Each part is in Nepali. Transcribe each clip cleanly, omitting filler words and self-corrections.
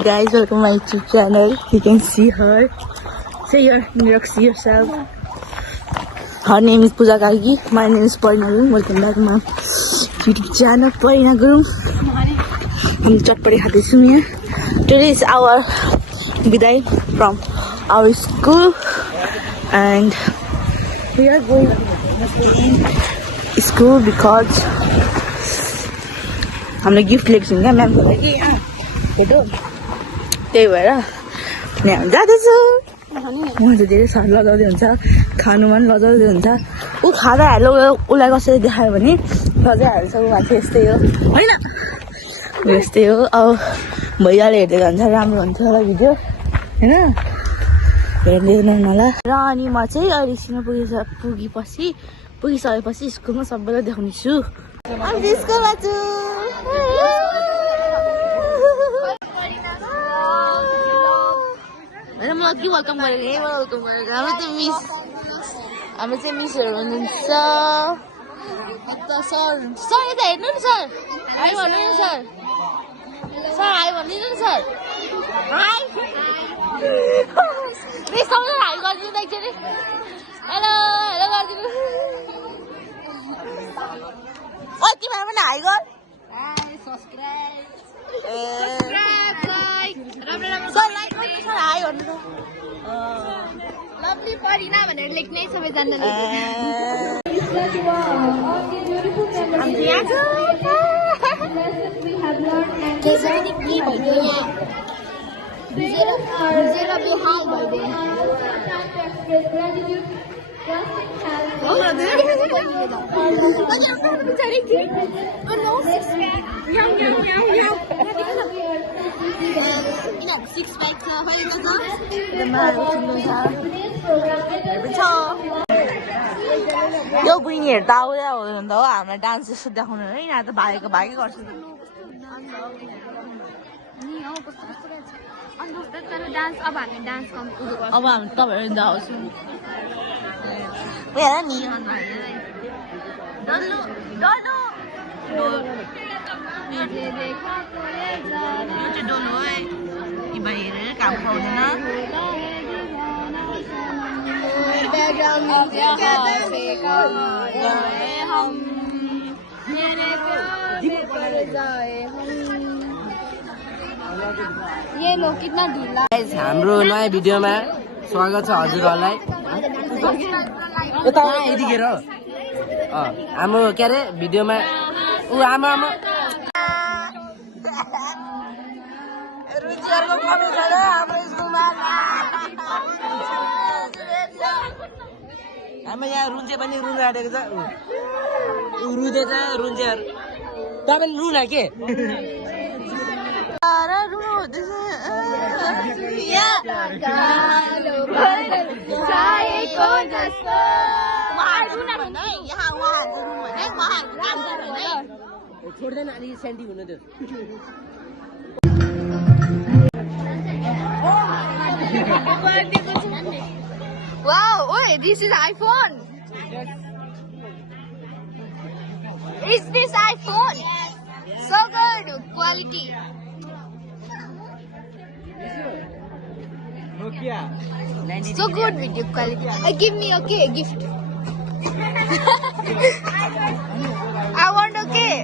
Hello guys, welcome to my YouTube channel. You can see her. Say your see yourself. Her name is Pooja Gargi. My name is Parina Gurung. Welcome back to my YouTube channel, Parina Gurung. Today is our biday from our school, and we are going to school because हमने गिफ्ट लिएको छौँ क्या म्यामको लागि फोटो, त्यही भएर अनि हामी जाँदैछु। उहाँ त धेरै साह्रो लजाउँदै हुन्छ, खानुमा पनि लजाउँदै हुन्छ। ऊ खाँदा हाल्यो, उसलाई कसरी देखायो भने लजाइ हाल्छ। ऊ मान्छे यस्तै हो होइन, यस्तै हो। अब भैयाले हेर्दै जान्छ राम्रो हुन्छ होला भिडियो होइन, हेर्दै जानु होला। र अनि म चाहिँ अहिले एकछिनमा पुगिसकेपछि स्कुलमा सबैलाई देखाउने छु। हामी स्कुलमा छु। होइन मलाई के वेलकम गरेको, यही वेलकम गरेको। हाम्रो चाहिँ मिसहरू हुनुहुन्छ। सर यता हेर्नु नि सर, हाई भन्नु नि सर, हाई भनिदिनु नि सर, हाई सबैलाई हाई गरिदिनु एकचोटि। हेलो हेलो गरिदिनु। ओ तिमीहरू पनि हाई गर। लभली परिना भनेर लेख्ने सबैजनाले। यो बुइनीहरू त आउँदै आउँदैन त हो, हामीलाई डान्स जस्तो देखाउनु है। यहाँ त भागेको गर्छ। अब हामी तपाईँहरू देखाउँछौँ। हेर नि डल्लु डल्लु यो चाहिँ डल्लु है। यी भाइ हेरेर काम पाउँदैन। हाम्रो नयाँ भिडियोमा स्वागत छ हजुरहरूलाई। यतिखेर हाम्रो के अरे भिडियोमा ऊ आमा हाम्रो यहाँ रुन्चे पनि रुन आँटेको छ। ऊ रुँदैछ रुन्चेहरू। तपाईँ रुना के छोड्दैन अलि सेन्टी हुनु त्यो। Wow, oi, this is iPhone. Yes. Is this iPhone? Yes. So good quality. Nokia. So good video quality. Give me okay gift. I want okay.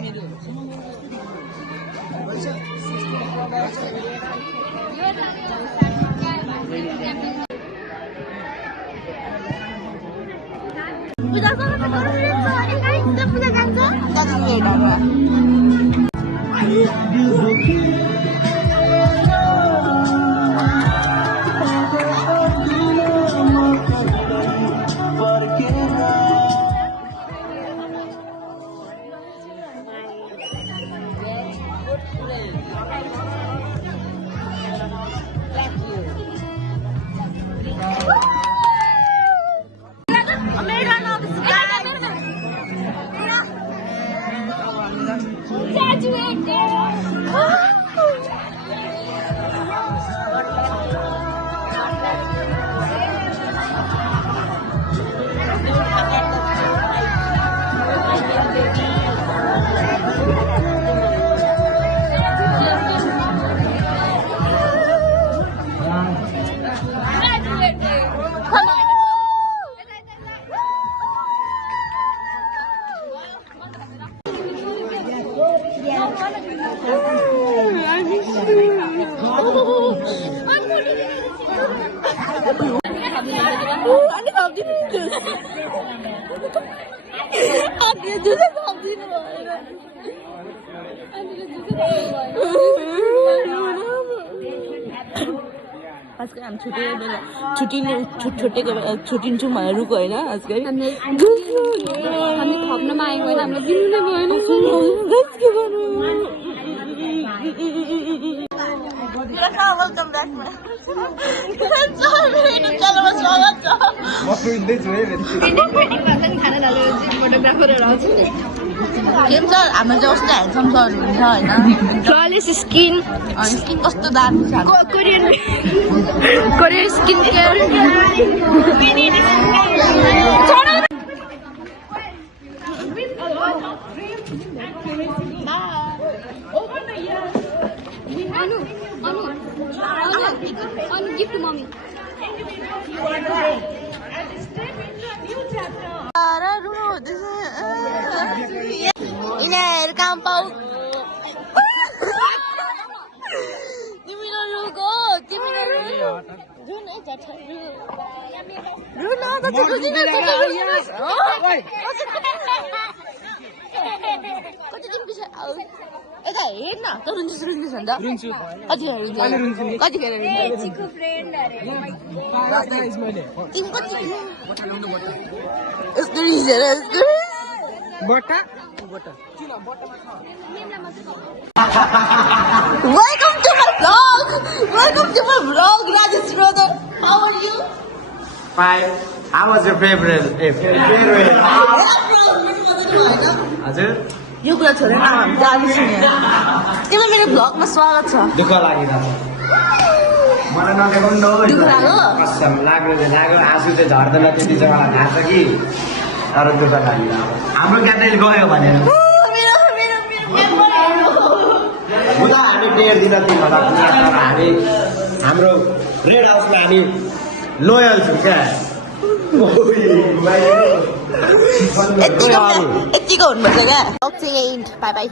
अनि थपिदिनु जुस अनि जुस थपिदिनु भएन आजकल हामी छुट्टिने बेला छुट्टिन्छौँ भनेर रुको होइन आजकल हामी थप्नमा आएको होइन हामीलाई दिनु नै भएन के गर्नु वेलकम ब्याक के छ हाम्रो चाहिँ कस्तो ह्यान्डसम सरहरू हुन्छ होइन फ्ललेस स्किन स्किन कस्तो दामी छ कोरियन स्किन केयर अनु गिफ्ट टु मम्मी यिनीहरू काम पाऊ तिमी नरुको तिमी नरु कति दिन पछि यता हेर न त रुन्छु अन्त कतिखेर तिमी कति यस्तो रिसेर Welcome to my vlog. Welcome to my vlog, Rajesh brother. How are you? Fine. How was your favorite? हजुर यो कुरा छोडेर हामी जाँदै छौँ तिमीलाई मेरो भ्लगमा स्वागत छ दुःख लागिरहेको मलाई नदेखाउनु दुःख लाग्यो कसम लाग्यो आँसु चाहिँ झर्दैन त्यति चाहिँ मलाई थाहा छ कि तर दुःख लागिरहेको हाम्रो क्याटेल गयो भनेर उता हामी डेढ दिन तिमीहरूलाई तर हामी हाम्रो रेड हाउसमा हामी लोयल छौँ क्या यतिको हुनुपर्छ क्या बाई बाई